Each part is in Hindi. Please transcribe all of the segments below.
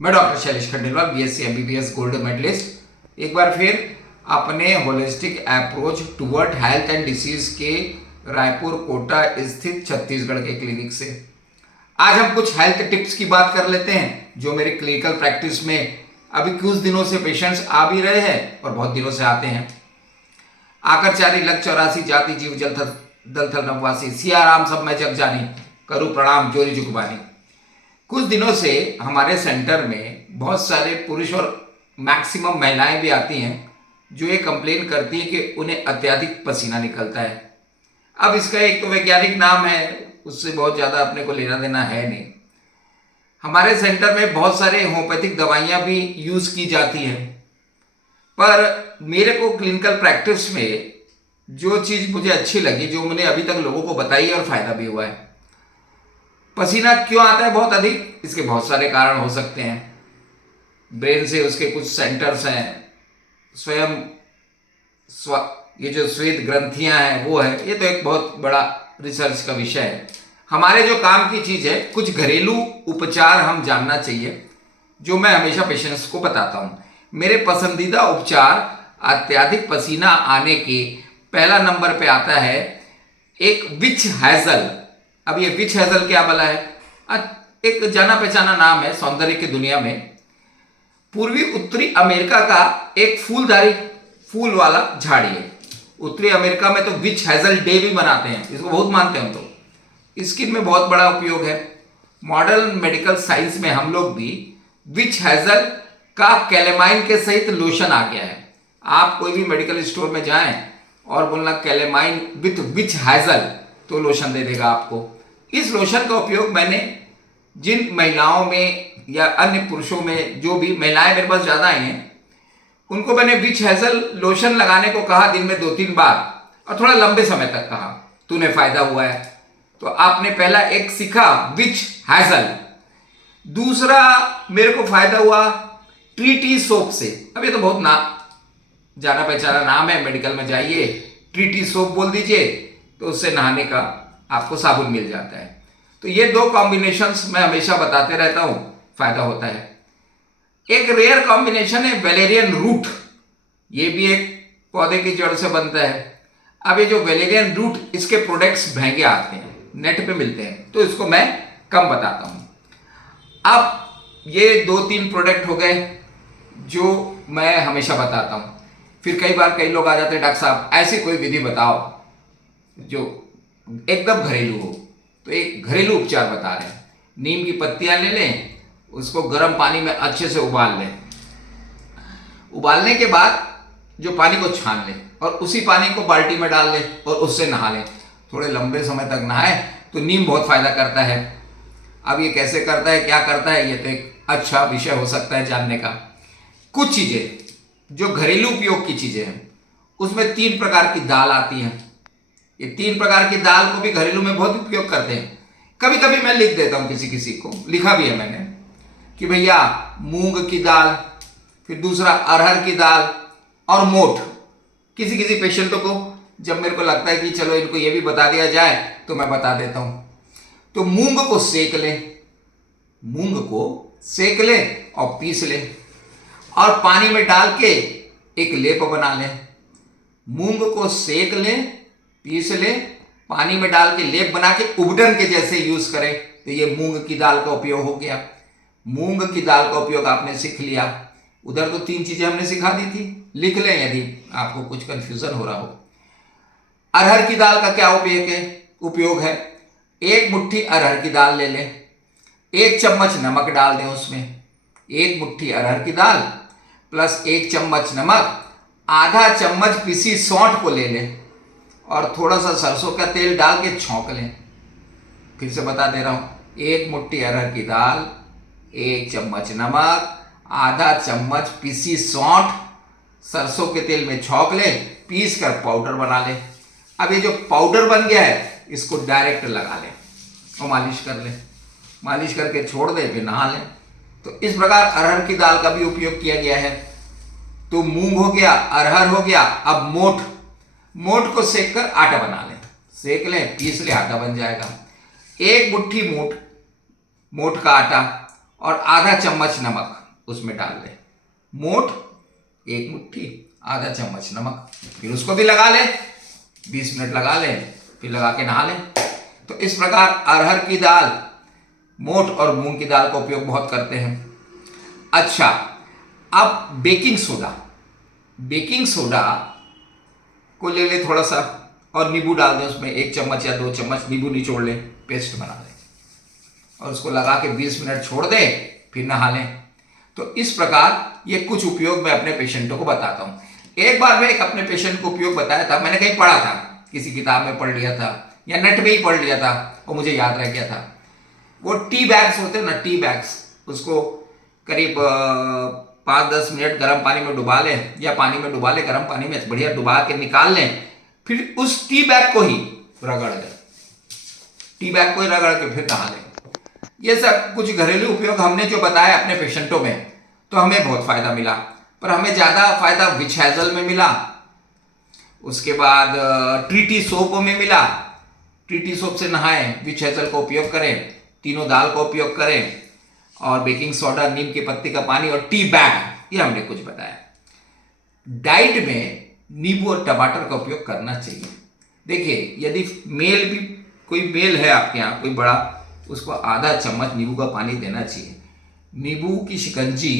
मैं doctor Shailesh Khandelwal, BSc MBBS gold medalist, एक बार फिर अपने holistic approach toward health and disease के रायपुर कोटा स्थित छत्तीसगढ़ के क्लिनिक से आज हम कुछ हेल्थ टिप्स की बात कर लेते हैं जो मेरी क्लिनिकल प्रैक्टिस में अभी कुछ दिनों से पेशेंट्स आ भी रहे हैं और बहुत दिनों से आते हैं। आकर चारी लग 84 जाति जीव जल दल थल नववासी सिया राम सब मैं जग जानी करूँ प्रणाम जोरी जुगबानी। कुछ दिनों से हमारे सेंटर में बहुत सारे पुरुष और मैक्सिमम महिलाएं भी आती हैं जो ये कंप्लेन करती हैं कि उन्हें अत्यधिक पसीना निकलता है। अब इसका एक तो वैज्ञानिक नाम है, उससे बहुत ज़्यादा अपने को लेना देना है नहीं। हमारे सेंटर में बहुत सारे होम्योपैथिक दवाइयाँ भी यूज़ की जाती हैं, पर मेरे को क्लिनिकल प्रैक्टिस में जो चीज़ मुझे अच्छी लगी, जो मैंने अभी तक लोगों को बताई और फ़ायदा भी हुआ है, पसीना क्यों आता है बहुत अधिक, इसके बहुत सारे कारण हो सकते हैं। ब्रेन से उसके कुछ सेंटर्स हैं, स्वयं ये जो श्वेत ग्रंथियां हैं वो है, ये तो एक बहुत बड़ा रिसर्च का विषय है। हमारे जो काम की चीज़ है, कुछ घरेलू उपचार हम जानना चाहिए जो मैं हमेशा पेशेंट्स को बताता हूँ। मेरे पसंदीदा उपचार अत्यधिक पसीना आने के पहला नंबर पे आता है एक विच हैजल। अब ये विच हैजल क्या भला है? एक जाना पहचाना नाम है सौंदर्य की दुनिया में। पूर्वी उत्तरी अमेरिका का एक फूलधारी फूल वाला झाड़ी है। उत्तरी अमेरिका में तो विच हैजल डे भी मनाते हैं, इसको बहुत मानते हैं हम तो। स्किन में बहुत बड़ा उपयोग है। मॉडर्न मेडिकल साइंस में हम लोग भी विच हैजल का कैलेमाइन के सहित लोशन आ गया है। आप कोई भी मेडिकल स्टोर में जाएं और बोलना कैलेमाइन विथ विच हैजल, तो लोशन दे देगा आपको। इस लोशन का उपयोग मैंने जिन महिलाओं में या अन्य पुरुषों में, जो भी महिलाएं मेरे पास ज़्यादा आई हैं, उनको मैंने विच हैजल लोशन लगाने को कहा दिन में 2-3 बार, और थोड़ा लंबे समय तक कहा, तो उन्हें फायदा हुआ है। तो आपने पहला एक सीखा विच हैजल। दूसरा मेरे को फायदा हुआ ट्रीटी सोप से। अब ये तो बहुत जाना पहचाना नाम है, मेडिकल में जाइए ट्रीटी सोप बोल दीजिए तो उससे नहाने का आपको साबुन मिल जाता है। तो ये 2 कॉम्बिनेशंस मैं हमेशा बताते रहता हूँ, फायदा होता है। एक रेयर कॉम्बिनेशन है वेलेरियन रूट, ये भी एक पौधे की जड़ से बनता है। अब ये जो वेलेरियन रूट, इसके प्रोडक्ट्स महंगे आते हैं, नेट पे मिलते हैं, तो इसको मैं कम बताता हूँ। अब ये 2-3 प्रोडक्ट हो गए जो मैं हमेशा बताता हूँ। फिर कई बार कई लोग आ जाते हैं, डॉक्टर साहब ऐसी कोई विधि बताओ जो एकदम घरेलू हो। तो एक घरेलू उपचार बता रहे हैं। नीम की पत्तियां ले लें, उसको गर्म पानी में अच्छे से उबाल लें। उबालने के बाद जो पानी को छान लें और उसी पानी को बाल्टी में डाल लें और उससे नहा लें। थोड़े लंबे समय तक नहाएं तो नीम बहुत फायदा करता है। अब ये कैसे करता है, क्या करता है, ये तो एक अच्छा विषय हो सकता है जानने का। कुछ चीज़ें जो घरेलू उपयोग की चीज़ें हैं, उसमें 3 प्रकार की दाल आती हैं। ये 3 प्रकार की दाल को भी घरेलू में बहुत उपयोग करते हैं। कभी कभी मैं लिख देता हूँ, किसी किसी को लिखा भी है मैंने कि भैया मूंग की दाल, फिर दूसरा अरहर की दाल और मोठ। किसी किसी पेशेंटों को जब मेरे को लगता है कि चलो इनको ये भी बता दिया जाए तो मैं बता देता हूँ। तो मूंग को सेक लें, मूंग को सेक लें और पीस लें और पानी में डाल के एक लेप बना लें। मूंग को सेक लें, पीस लें, पानी में डाल के लेप बना के उबटन के जैसे यूज करें, तो ये मूंग की दाल का उपयोग हो गया। मूंग की दाल का उपयोग आपने सीख लिया। उधर तो 3 चीजें हमने सिखा दी थी, लिख लें यदि आपको कुछ कंफ्यूजन हो रहा हो। अरहर की दाल का क्या उपयोग है? 1 मुट्ठी अरहर की दाल ले लें, 1 चम्मच नमक डाल दें उसमें। 1 मुट्ठी अरहर की दाल प्लस 1 चम्मच नमक, आधा चम्मच पिसी सौंठ को ले लें और थोड़ा सा सरसों का तेल डाल के छौंक लें। फिर से बता दे रहा हूँ, 1 मुट्ठी अरहर की दाल, 1 चम्मच नमक, आधा चम्मच पिसी सौंठ, सरसों के तेल में छौंक लें, पीस कर पाउडर बना लें। अब ये जो पाउडर बन गया है, इसको डायरेक्ट लगा लें और मालिश कर लें। मालिश करके छोड़ दें, फिर नहा लें। तो इस प्रकार अरहर की दाल का भी उपयोग किया गया है। तो मूंग हो गया, अरहर हो गया। अब मोठ को सेक कर आटा बना लें, सेक लें, पीस लें, आटा बन जाएगा। 1 मुट्ठी मोठ का आटा और आधा चम्मच नमक उसमें डाल लें। मोठ 1 मुट्ठी, आधा चम्मच नमक, फिर उसको भी लगा लें, 20 मिनट लगा लें, फिर लगा के नहा लें। तो इस प्रकार अरहर की दाल, मोठ और मूंग की दाल का उपयोग बहुत करते हैं। अच्छा, अब बेकिंग सोडा को ले लें थोड़ा सा और नींबू डाल दें उसमें, 1 चम्मच या 2 चम्मच नींबू निचोड़ लें, पेस्ट बना लें और उसको लगा के 20 मिनट छोड़ दें, फिर नहा लें। तो इस प्रकार ये कुछ उपयोग मैं अपने पेशेंटों को बताता हूँ। एक बार मैं एक अपने पेशेंट को उपयोग बताया था, मैंने कहीं पढ़ा था, किसी किताब में पढ़ लिया था या नेट में ही पढ़ लिया था, वो मुझे याद रह गया था। वो टी बैग्स होते हैं ना, टी बैग्स, उसको करीब 5-10 मिनट गर्म पानी में डुबा लें या पानी में डुबा लें, गर्म पानी में बढ़िया डुबा के निकाल लें, फिर उस टी बैग को ही रगड़ दें, टी बैग को ही रगड़ के फिर नहा लें। ये सब कुछ घरेलू उपयोग हमने जो बताया अपने पेशेंटों में, तो हमें बहुत फायदा मिला। पर हमें ज्यादा फायदा विच हेजल में मिला, उसके बाद ट्रीटी सोप में मिला। ट्रीटी सोप से नहाएं, विच हेजल का उपयोग करें, तीनों दाल का उपयोग करें, और बेकिंग सोडा, नीम की पत्ती का पानी और टी बैग, ये हमने कुछ बताया। डाइट में नींबू और टमाटर का उपयोग करना चाहिए। देखिए, यदि कोई मेल है आपके यहाँ कोई बड़ा, उसको आधा चम्मच नींबू का पानी देना चाहिए। नींबू की शिकंजी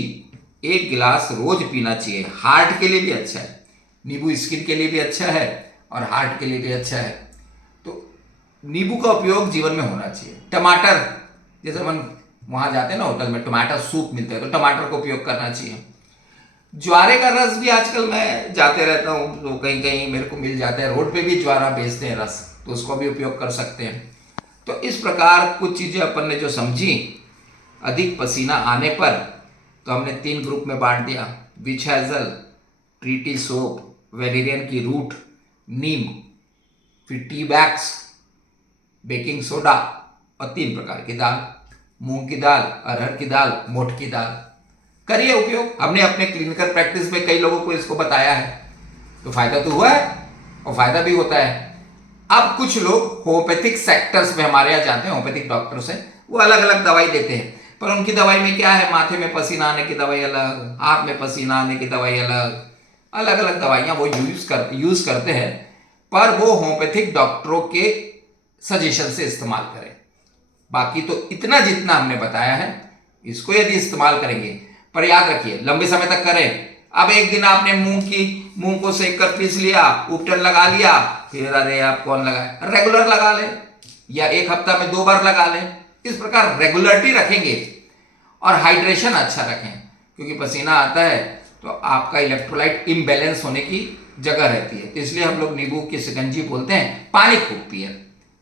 1 गिलास रोज पीना चाहिए, हार्ट के लिए भी अच्छा है, नींबू स्किन के लिए भी अच्छा है और हार्ट के लिए भी अच्छा है। तो नींबू का उपयोग जीवन में होना चाहिए। टमाटर, जैसे हम वहाँ जाते हैं ना होटल में, टमाटर सूप मिलते हैं, तो टमाटर का उपयोग करना चाहिए। ज्वारे का रस भी आजकल मैं जाते रहता हूँ तो कहीं कहीं मेरे को मिल जाता है, रोड पे भी ज्वारा बेचते हैं रस, तो उसको भी उपयोग कर सकते हैं। तो इस प्रकार कुछ चीज़ें अपन ने जो समझी, अधिक पसीना आने पर तो हमने 3 ग्रुप में बांट दिया, विच हेजल, ट्रीटी सोप, वेलेरियन की रूट, नीम, फिर टी बैग्स, बेकिंग सोडा और 3 प्रकार की दाल, मूंग की दाल, अरहर की दाल, मोठ की दाल। करिए उपयोग। हमने अपने क्लिनिकल प्रैक्टिस में कई लोगों को इसको बताया है, तो फायदा तो हुआ है और फायदा भी होता है। अब कुछ लोग होम्योपैथिक सेक्टर्स में हमारे यहाँ जाते हैं, होम्योपैथिक डॉक्टर्स हैं, वो अलग अलग दवाई देते हैं, पर उनकी दवाई में क्या है, माथे में पसीना आने की दवाई अलग, हाथ में पसीना आने की दवाई अलग, अलग अलग दवाइयाँ वो यूज करते हैं। पर वो होम्योपैथिक डॉक्टरों के सजेशन से इस्तेमाल करें। बाकी तो इतना जितना हमने बताया है, इसको यदि इस्तेमाल करेंगे, पर याद रखिए लंबे समय तक करें। अब एक दिन आपने मूंग को सेक कर पीस लिया, उपटन लगा लिया, फिर अरे आप कौन लगाए, रेगुलर लगा लें या 1 हफ्ता में 2 बार लगा लें। इस प्रकार रेगुलरिटी रखेंगे और हाइड्रेशन अच्छा रखें, क्योंकि पसीना आता है तो आपका इलेक्ट्रोलाइट इम्बैलेंस होने की जगह रहती है। इसलिए हम लोग नींबू की शिकंजी बोलते हैं, पानी खूब पिए।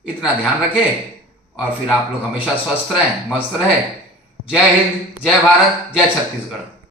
इतना ध्यान रखें और फिर आप लोग हमेशा स्वस्थ रहें, मस्त रहें। जय हिंद, जय भारत, जय छत्तीसगढ़।